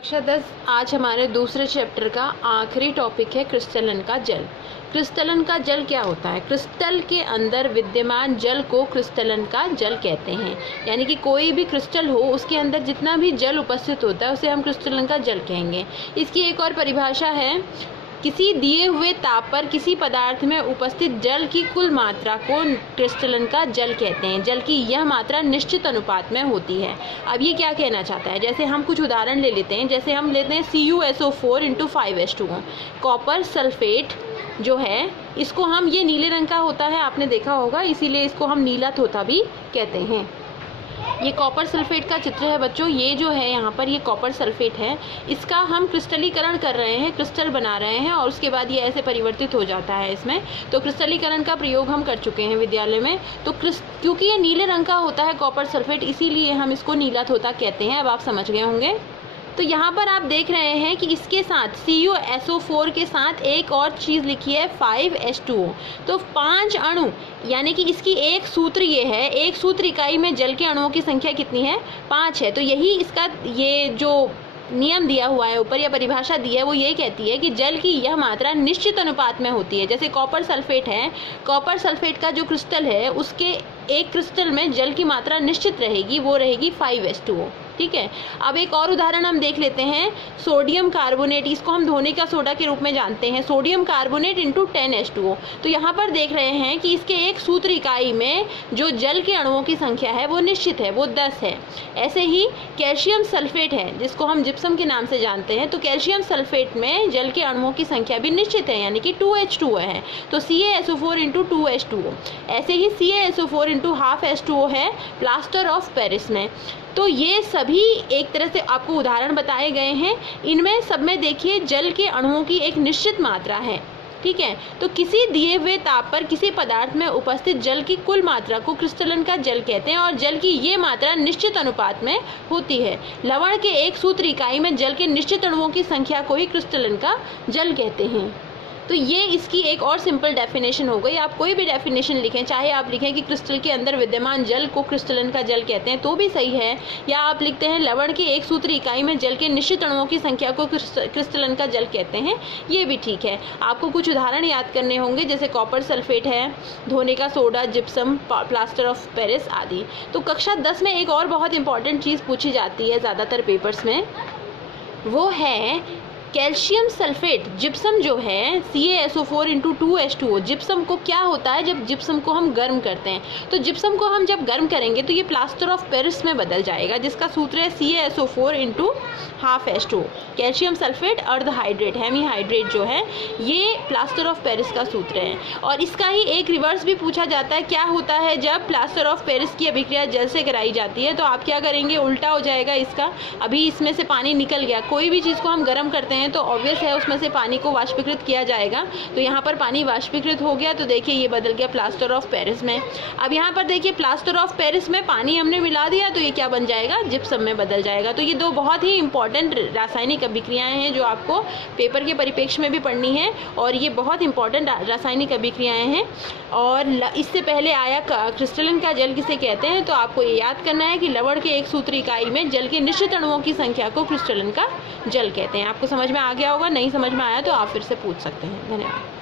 कक्षा 10 आज हमारे दूसरे चैप्टर का आखिरी टॉपिक है क्रिस्टलन का जल। क्रिस्टलन का जल क्या होता है? क्रिस्टल के अंदर विद्यमान जल को क्रिस्टलन का जल कहते हैं। यानी कि कोई भी क्रिस्टल हो उसके अंदर जितना भी जल उपस्थित होता है उसे हम क्रिस्टलन का जल कहेंगे। इसकी एक और परिभाषा है, किसी दिए हुए ताप पर किसी पदार्थ में उपस्थित जल की कुल मात्रा को क्रिस्टलन का जल कहते हैं। जल की यह मात्रा निश्चित अनुपात में होती है। अब ये क्या कहना चाहता है, जैसे हम कुछ उदाहरण ले लेते हैं। जैसे हम लेते हैं CuSO4 × 5H2O। कॉपर सल्फेट जो है इसको हम, ये नीले रंग का होता है, आपने देखा होगा, इसीलिए इसको हम नीला तोता भी कहते हैं। ये कॉपर सल्फेट का चित्र है बच्चों। ये जो है यहाँ पर, ये कॉपर सल्फेट है। इसका हम क्रिस्टलीकरण कर रहे हैं, क्रिस्टल बना रहे हैं और उसके बाद ये ऐसे परिवर्तित हो जाता है इसमें। तो क्रिस्टलीकरण का प्रयोग हम कर चुके हैं विद्यालय में। तो क्योंकि ये नीले रंग का होता है कॉपर सल्फेट, इसीलिए हम इसको नीला तोता कहते हैं। अब आप समझ गए होंगे। तो यहाँ पर आप देख रहे हैं कि इसके साथ CuSO4 के साथ एक और चीज़ लिखी है 5H2O। तो 5 अणु, यानी कि इसकी एक सूत्र ये है, एक सूत्र इकाई में जल के अणुओं की संख्या कितनी है? 5 है। तो यही इसका ये जो नियम दिया हुआ है ऊपर या परिभाषा दी है वो ये कहती है कि जल की यह मात्रा निश्चित अनुपात में होती है। जैसे कॉपर सल्फेट है, कॉपर सल्फेट का जो क्रिस्टल है उसके एक क्रिस्टल में जल की मात्रा निश्चित रहेगी, वो रहेगी 5H2O। ठीक है। अब एक और उदाहरण हम देख लेते हैं, सोडियम कार्बोनेट। इसको हम धोने का सोडा के रूप में जानते हैं। Sodium carbonate × 10H2O। तो यहाँ पर देख रहे हैं कि इसके एक सूत्र इकाई में जो जल के अणुओं की संख्या है वो निश्चित है, वो 10 है। ऐसे ही कैल्शियम सल्फेट है जिसको हम जिप्सम के नाम से जानते हैं। तो कैल्शियम सल्फेट में जल के अणुओं की संख्या भी निश्चित है, यानी कि 2H2O है। तो CaSO4 × 2H2O। ऐसे ही CaSO4 × 12H2O है प्लास्टर ऑफ पेरिस में। तो ये सभी एक तरह से आपको उदाहरण बताए गए हैं। इनमें सब में देखिए जल के अणुओं की एक निश्चित मात्रा है। ठीक है। तो किसी दिए हुए ताप पर किसी पदार्थ में उपस्थित जल की कुल मात्रा को क्रिस्टलन का जल कहते हैं और जल की ये मात्रा निश्चित अनुपात में होती है। लवण के एक सूत्र इकाई में जल के निश्चित अणुओं की संख्या को ही क्रिस्टलन का जल कहते हैं। तो ये इसकी एक और सिंपल डेफिनेशन हो गई। आप कोई भी डेफिनेशन लिखें, चाहे आप लिखें कि क्रिस्टल के अंदर विद्यमान जल को क्रिस्टलन का जल कहते हैं तो भी सही है, या आप लिखते हैं लवण के एक सूत्र इकाई में जल के निश्चित अणुओं की संख्या को क्रिस्टलन का जल कहते हैं, ये भी ठीक है। आपको कुछ उदाहरण याद करने होंगे, जैसे कॉपर सल्फेट है, धोने का soda, gypsum, plaster of Paris आदि। तो कक्षा 10 में एक और बहुत इंपॉर्टेंट चीज़ पूछी जाती है ज़्यादातर पेपर्स में, वो है कैल्शियम सल्फेट। जिप्सम जो है CaSO4 × 2H2O। जिप्सम को क्या होता है, जब जिप्सम को हम गर्म करते हैं तो जिप्सम को हम जब गर्म करेंगे तो ये प्लास्टर ऑफ पेरिस में बदल जाएगा, जिसका सूत्र है CaSO4 × 12H2O। कैल्शियम सल्फेट अर्ध हाइड्रेट, हेमीहाइड्रेट जो है, ये प्लास्टर ऑफ पेरिस का सूत्र है। और इसका ही एक रिवर्स भी पूछा जाता है, क्या होता है जब प्लास्टर ऑफ पेरिस की अभिक्रिया जल से कराई जाती है? तो आप क्या करेंगे, उल्टा हो जाएगा इसका। अभी इसमें से पानी निकल गया, कोई भी चीज़ को हम गर्म करते हैं तो ऑब्वियस है उसमें से पानी को वाष्पीकृत किया जाएगा। तो यहाँ पर पानी वाष्पीकृत हो गया, तो देखिए ये बदल गया प्लास्टर ऑफ पेरिस में। अब यहाँ पर देखिए प्लास्टर ऑफ पेरिस में पानी हमने मिला दिया तो ये क्या बन जाएगा, जिप्सम में बदल जाएगा। तो ये दो बहुत ही इंपॉर्टेंट रासायनिक अभिक्रियाएं हैं जो आपको पेपर के परिप्रेक्ष्य में भी पढ़नी है, और ये बहुत इंपॉर्टेंट रासायनिक अभिक्रियाएं हैं। और इससे पहले आया क्रिस्टलन का जल किसे कहते हैं, तो आपको ये याद करना है कि लवण के एक सूत्र इकाई में जल के निश्चित अणुओं की संख्या को क्रिस्टलन का जल कहते हैं। आपको समझ में आ गया होगा, नहीं समझ में आया तो आप फिर से पूछ सकते हैं। धन्यवाद।